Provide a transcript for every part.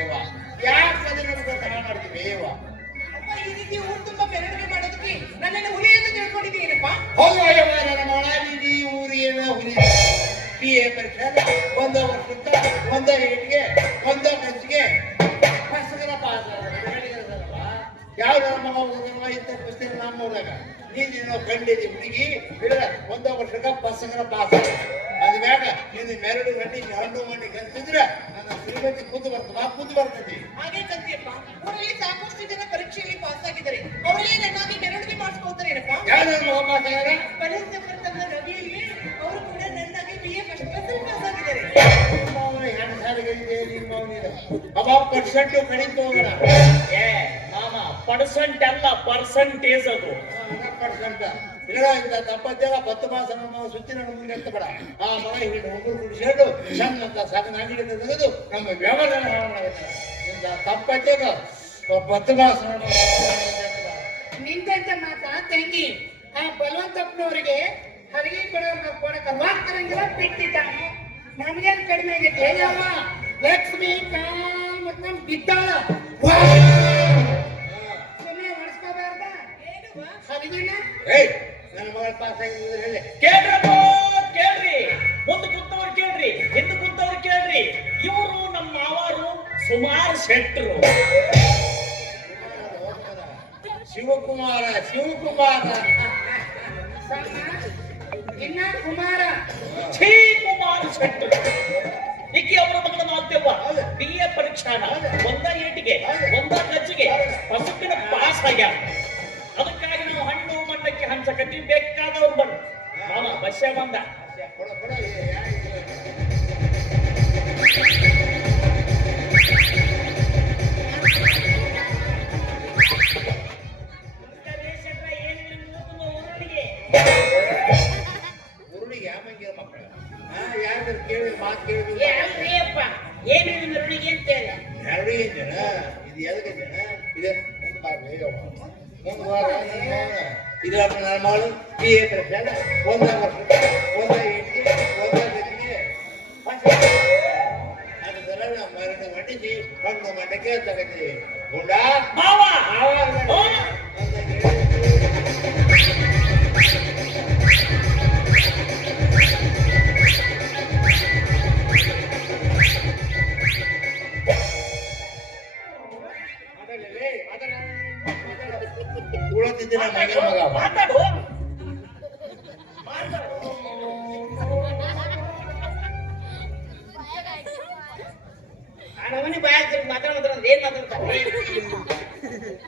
ಏವ ಯಾಕೆ ಅದೇ ನಮ್ಗೆ ತಡ ಮಾಡ್ತೀವಿ ಏವ ಈ ರೀತಿ ಊರು ತುಂಬಾ ಮೆರವಣಿಗೆ ಮಾಡೋದಕ್ಕೆ ನನ್ನನ್ನು ಹುಲಿ ಎಂದು ತಿಳ್ಕೊಂಡಿದ್ದೀನಪ್ಪ. ಹೌದು ಅಯ್ಯವ ನನ್ನ ಮಳಾದಿ ಊರಿನ ಹುಲಿ ಪಿ ಎ ಪರೀಕ್ಷೆ ಒಂದೋ ವರ್ಷಕ್ಕೆ ಒಂದೋ ಏಟಿಗೆ ಒಂದೋ ಖರ್ಚಿಗೆ ಪುಸ್ತಕದ ಪಾಸ್ ಯಾವ ಮಗ ಇಂಥ ಪುಸ್ತಕ ನಮ್ಮ ಊರಾಗ ನೀನು ಕಂಡಿದ್ದಿ ಹುಡುಗಿ ಹಿಡಿದ ಒಂದೋ ವರ್ಷಕ್ಕೆ ಪುಸ್ತಕದ ಪಾಸ್ ಅದ್ಮ್ಯಾಗ ನೀನು ಮೆರಡು ಗಂಡಿ ಹಣ್ಣು ಮಣ್ಣಿ ಕಲ್ತಿದ್ರೆ ನನ್ನ ಶ್ರೀಮತಿ ಖುದ್ದು ಬರ್ತದೆ ಹಾಗೆ ಕಂತಿಯಪ್ಪ, ಊರಲ್ಲಿ ಸಾಕಷ್ಟು ಜನ ಪರೀಕ್ಷೆಯಲ್ಲಿ ಪಾಸ್ ಆಗಿದ್ದಾರೆ. ಅವರಲ್ಲಿ ನನ್ನಾಗಿ ಮೆರವಣಿಗೆ ಮಾಡಿಸ್ಕೊಳ್ತಾರೇನಪ್ಪ. ಯಾರು ಮಗ ಪಾಸ್ ಆಗ್ಯಾರ? ಪರಸ್ಪರ ರವಿಯಲ್ಲಿ ಅವರು ಕೂಡ ನನ್ನಾಗಿ BA ಫಸ್ಟ್ ಕ್ಲಾಸ್ ಪಾಸ್ ಆಗಿದ್ದಾರೆ. ಹೆಣ್ಣು ಸಾಲಿಗೆ ಅವ ಪರ್ಸೆಂಟ್ ಕಡಿಮೆ ಹೋಗೋಣ. ಏ ಮಾಮ ಪರ್ಸೆಂಟ್ ಅಲ್ಲ ಪರ್ಸೆಂಟೇಜ್ ಅದು. ಪರ್ಸೆಂಟ್ ಇಲ್ಲ ಇಂದ ದಂಪತ್ಯಾಗ 10 ಮಾಸ ನಮ್ಮ ಸುತ್ತಿ ನನ್ನ ಮುಂದೆ ಅಂತ ಬೇಡ. ಆ ಮಗ ಹಿಡಿದು ಹುಡುಗರು ಕುಡಿಸಿಕೊಂಡು ಸಣ್ಣ ಅಂತ ಸಾಕು ನಾಗಿಗೆ ತೆಗೆದು ನಮ್ಮ ವ್ಯವಹಾರ ಮಾಡಾಗುತ್ತೆ. ಇಂದ ದಂಪತ್ಯಾಗ 10 ಮಾಸ ನಿಂತ ಮಾತಾ ತಂಗಿ ಆ ಬಲವಂತಪ್ಪನವರಿಗೆ ಹರಿಗೆ ಕೊಡಕ ವಾಕ್ತರಂಗಿಲ್ಲ ಬಿಟ್ಟಿದ್ದಾನೆ. ನಮಗೇನು ಕಡಿಮೆ ಆಗೈತೆ ಹೇಳಮ್ಮ. ಲಕ್ಷ್ಮಿ ಕಾಲ್ ಮತ್ತು ಬಿದ್ದಾಳ ಸುಮ್ಮನೆ ಹೊಡ್ಸ್ಕೋಬಾರ್ದ ಹರಿಗಿನ. ಏಯ್ ನನ್ನ ಮಗಳ ಪಾಸ್ ಆಗಿದ್ರೆ ಹೇಳಿ ಕೇಳ್ರಪ್ಪ ಕೇಳ್ರಿ, ಮುಂದೆ ಕೂತವ್ರು ಕೇಳ್ರಿ, ಹಿಂದೆ ಕೂತವ್ರು ಕೇಳ್ರಿ. ಇವರು ನಮ್ಮ ಮಾವಾರು ಸುಮಾರು ಶೆಟ್ರು. ಶಿವಕುಮಾರ ಇನ್ನ ಕುಮಾರ ಛೀ ಕುಮಾರ್ ಶೆಟ್ರು. ಇಕ್ಕಿ ಅವರ ಮಗಳ ಮಾತೇವ BA ಪರೀಕ್ಷಾನ ಒಂದ ಏಟಿಗೆ ಒಂದ ಖರ್ಚಿಗೆ ಪಸುಕಿನ ಪಾಸ್ ಆಗ್ಯಾರ. ಅದಕ್ಕಾಗಿ ನಾವು ಹಣ್ಣು ಮಣ್ಣಕ್ಕೆ ಹಂಚಕತ್ತಿ ಬೇಕಾದವ್ರು ಬಂದು ಮಾಮ ಬಸ್ಸ ಬಂದ. ಉರುಳಿಗೆ ಆಮೇಲೆ ಮಕ್ಕಳ ಯಾರು ಕೇಳಿ ಮಾತು ಕೇಳಿ ಏನು ಮೆರವಣಿಗೆ ಅಂತ ಹೇಳಿ ಎರಡು ಜನ ಇದು ಎದಕ್ಕೆ ಜನ ಇದೆ ಇದು ನನ್ನ ಮಗಳು BA ಪರೀಕ್ಷೆ ಒಂದೇ ವರ್ಷಕ್ಕೆ ಒಂದೇ ಏಟಿಗೆ ಒಂದೇ ಗತಿಗೆ ಅದರ ಮರಣ ಮಂಡಿಸಿ ಹಣ್ಣು ಮಂಡಕ್ಕೆ ತಗತ್ತೀವಿ ಗುಂಡ ಮಾವ ಉಳದಿದ್ದಿನ ಮಗ ಮಾತಾಡು. ನಮ್ಮನೆ ಬಾಯ ಮಾತಾಡ್ತಾರೆ ಏನ್ ಮಾತಾಡ್ತಾರೆ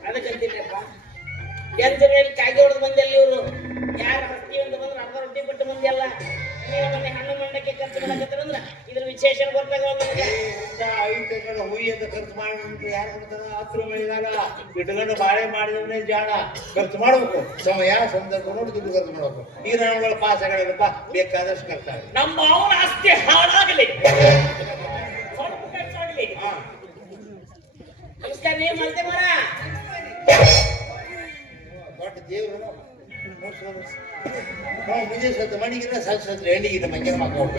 ಅದಕ್ಕಂತೀನಪ್ಪ. ಎಂಜರಲ್ಲಿ ಕಾಗಿ ಹೊಡೆದು ಬಂದಲ್ಲಿ ಇವರು ಯಾರು ರೊಟ್ಟಿ ಅಂತ ಬಂದ್ರೆ ಅರ್ಧ ರೊಟ್ಟಿ ಬಿಟ್ಟು ಬಂದೆಲ್ಲ ನೀವು ಮೊನ್ನೆ ಹಣ್ಣು ಮಂಡಕ್ಕೆ ಖರ್ಚು ಮಾಡಕತ್ತಾರಂದ್ರ ಇದ್ರ ವಿಶೇಷ ಗೊತ್ತಾಗ ಐದು ಕಡೆ ಹುಯಿ ಅಂತ ಖರ್ಚು ಮಾಡಿ ಯಾರು ಕೊಡ್ತಾರ? ಹತ್ತು ಮೈದಾನ ಇಟ್ಕೊಂಡು ಬಾಳೆ ಮಾಡಿದವನೇ ಜಾಣ. ಖರ್ಚು ಮಾಡ್ಬೇಕು, ಸಮಯ ಸಂದರ್ಭ ನೋಡಿ ದುಡ್ಡು ಖರ್ಚು ಮಾಡ್ಬೇಕು. ಈ ರಾಣಗಳ ಪಾಸ್ ಆಗಲ್ಲಪ್ಪ, ಬೇಕಾದಷ್ಟು ಖರ್ಚಾಗ ನಮ್ಮ ಅವನ ಆಸ್ತಿ ಹಾಳಾಗಲಿ, ಸ್ವಲ್ಪ ಖರ್ಚಾಗಲಿ. ನಮಸ್ಕಾರ. ನೀವು ಮತ್ತೆ ಮರ ದೊಡ್ಡ ದೇವರು ಮುಂಜೆ ಸತ್ತು ಮಣಿಗಿರ ಸಲ್ಸತ್ರ ಹೆಣ್ಣಿಗಿರ ಮಂಗ್ಯನ ಮಗ ಹೋಗ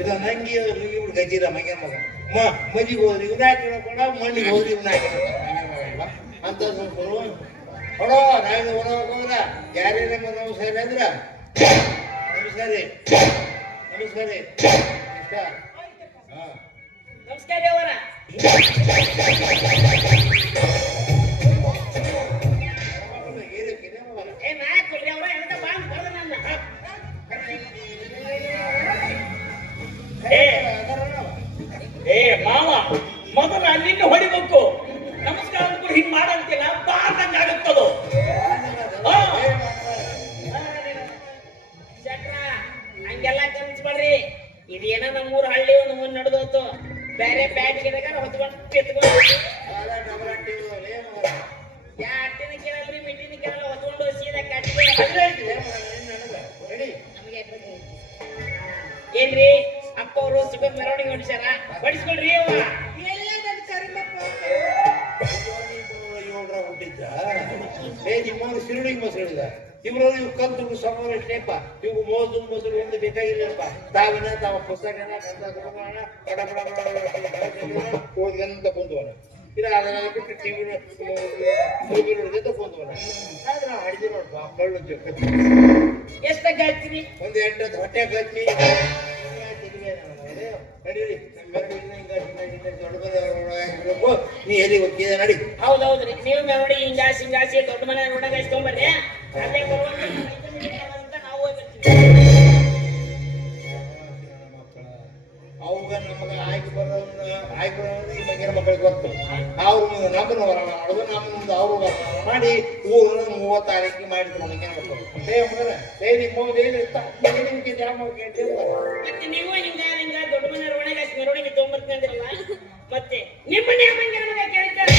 ಇದು ನಂಗಿ ಇವ್ರು ಗಜ್ಜಿರ ಮಂಗ್ಯನ ಮಗ ಮದಿಗೆ ಹೋದ್ರಿ ಇವ್ನ ಹಾಕಿಕೊಂಡ ಮಣ್ಣಿಗೆ ಹೋದ್ರಿ ಇವ್ನ ಹಾಕಿಕೊಂಡ ಮಂಗ್ಯನ ಮಗ ಅಂತ ಹೊಡೋ ನಾನು ಹೋದ್ರ ಯಾರ್ಯಾರ ನಮಸ್ಕಾರ ಅಂದ್ರ ನಮಸ್ಕಾರ ನಮಸ್ಕಾರ ನಮಸ್ಕಾರ ದೇವರ ಏ ಮಾವ ಮೊದಲ ನಿನ್ನ ಹೊಡಿಬೇಕು. ನಮಸ್ಕಾರ ಅಂದ್ಕೊಂಡು ಹಿಂಗ್ ಮಾಡಂತಿಲ್ಲ, ಬಾರ್ದಂಗ ಆಗುತ್ತದು. ಹಂಗೆಲ್ಲ ಕನ್ಸ್ಬೇಡ್ರಿ. ಇದೇನ ನಮ್ಮೂರ ಹಳ್ಳಿ ಒಂದು ಮುಂದೆ ನಡೆದೋತು. ಬೇರೆ ಬ್ಯಾಟ್ ಗಿಡಗಾರ ಹೊತ್ಕೊಂಡು ಎತ್ಕೊಂಡು ಯಾ ಅಟ್ಟಿನ ಕೇಳಲ್ರಿ ಮಿಟ್ಟಿನ ಕೇಳಲ್ಲ ಹೊತ್ಕೊಂಡು ಸೀದಾ ಕಟ್ಟಿಗೆ ಏನ್ರಿ ಅಪ್ಪ ಅವರು ಸುಖ ಮೆರವಣಿಗೆ ಹೊಡಿಸ್ಯಾರ, ಹೊಡಿಸ್ಕೊಳ್ರಿ. ಅವ ಎಲ್ಲ ನನ್ನ ಕರ್ಮಪ್ಪ ಹುಟ್ಟಿದ್ದ ನಿಮ್ಮವ್ರು ಶಿರುಡಿಗೆ ಬಸ್ ಹೇಳಿದ ಇವ್ರು ಇವ್ ಕಲ್ತು ಸಮಯ ಅಷ್ಟೇಪ್ಪ ಇವು ಮೊಸರು ಒಂದು ಬೇಕಾಗಿಲ್ಲಪ್ಪ ತಾವಿನ ತಾವ ಪುಸ್ತಕನ ಓದ್ಗಂತ ಕುಂತವನ ಇಲ್ಲ ಅದನ್ನ ಬಿಟ್ಟು ಟಿವಿ ಮೂವಿ ನೋಡಿದ ಕುಂತವನ ಆದ್ರೆ ನಾವು ಅಡಿಗೆ ನೋಡ್ಪ ಕಳ್ಳು ಎಷ್ಟಾಗ ಹಾಕ್ತೀರಿ ಒಂದು 8 ಹೊಟ್ಟೆ ಹಚ್ಚಿ ನೀ ಎಲ್ಲಿ ಹೋಗ್ತಿದ್ದೆ ನಡಿ ಹೌದೌದ್ರಿ ನೀವು ನೋಡಿ ಹಿಂಗಾಸಿ ಹಿಂಗಾಸಿ ದೊಡ್ಡ ಮನೆ ನೋಡಾಗ ಇಸ್ಕೊಂಬರ್ರಿ ಅಲ್ಲೇ ಬರುವಂತ ಅಂತ ನಾವು ಹೋಗ್ಬಿಡ್ತೀವಿ ಅವಾಗ ನಮಗ ಆಯ್ಕೆ ಬರೋದನ್ನ ಈ ಬಗ್ಗೆ ಮಕ್ಕಳಿಗೆ ಗೊತ್ತು ಅವ್ರು ನಮ್ಮನ್ನು ವರ ಮಾಡೋದು ನಮ್ಮೊಂದು ಅವರು ಮಾಡಿ ಊರನ್ನ 30 ತಾರೀಕಿಗೆ ಮಾಡಿದ್ರು ನನಗೆ ಮತ್ತೆ ನೀವು ಹಿಂಗ ಹಿಂಗ ದೊಡ್ಡ ಮನೆ ರೋಣೆಗೆ ಮೆರವಣಿಗೆ ತಗೊಂಡ್ಬರ್ತೀನಿ ಅಂದಿರಲ್ಲ ಮತ್ತೆ ನಿಮ್ಮನೆ ಅಮ್ಮಂಗೆ ನಮಗೆ ಕೇಳ್ತಾರೆ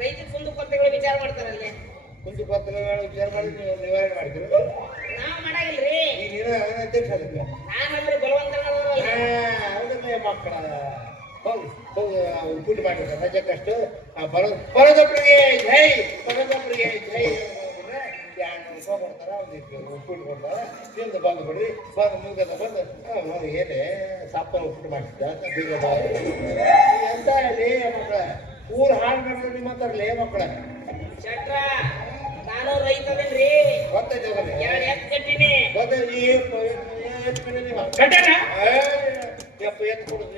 ರೈತ ಕುಂದು ಕೊರತೆಗಳು ವಿಚಾರ ಮಾಡ್ತಾರಲ್ಲೇ ಕುಂದು ಪತ್ರಗಳು ವಿಚಾರ ಮಾಡಿ ನಿವಾರಣೆ ಮಾಡಿದ್ರು ನಾವ್ ಮಾಡಾಗಿಲ್ರಿ ನಾನಂದ್ರೆ ಹೌದಲ್ಲ ಮಕ್ಕಳ ಹೋಗಿ ಉಪ್ಪಿಟ್ಟು ಮಾಡಿದ್ರೆ ರಜಕ್ಕಷ್ಟು ಬರೋದೊಬ್ಬರಿಗೆ ಜೈ ಬರೋದೊಬ್ಬರಿಗೆ ಜೈ $200 ಕೊಡ್ತಾರ ಒಂದಿಷ್ಟು ಉಪ್ಪಿಟ್ಟು ಕೊಡ್ತಾರ ತಿಂದು ಬಂದು ಬಿಡ್ರಿ ಬಂದು ಮುಗಿದ ಬಂದು ಏನೇ ಸಪ್ಪನ ಉಪ್ಪಿಟ್ಟು ಮಾಡಿದ್ದ ಎಂತ ಲೇ ಮಕ್ಕಳ ಊರು ಹಾಳು ಮಾಡಿದ್ರೆ ನಿಮ್ಮಂತಾರಲೇ ಮಕ್ಕಳ ಶಟ್ರ ನಾನು ರೈತದೇನ್ರಿ ಗೊತ್ತೈತೆ ಎರಡು ಎತ್ತು ಕಟ್ಟಿನಿ ಗೊತ್ತೈತಿ ಕಟ್ಟಣ ಎತ್ತು ಕೊಡುದು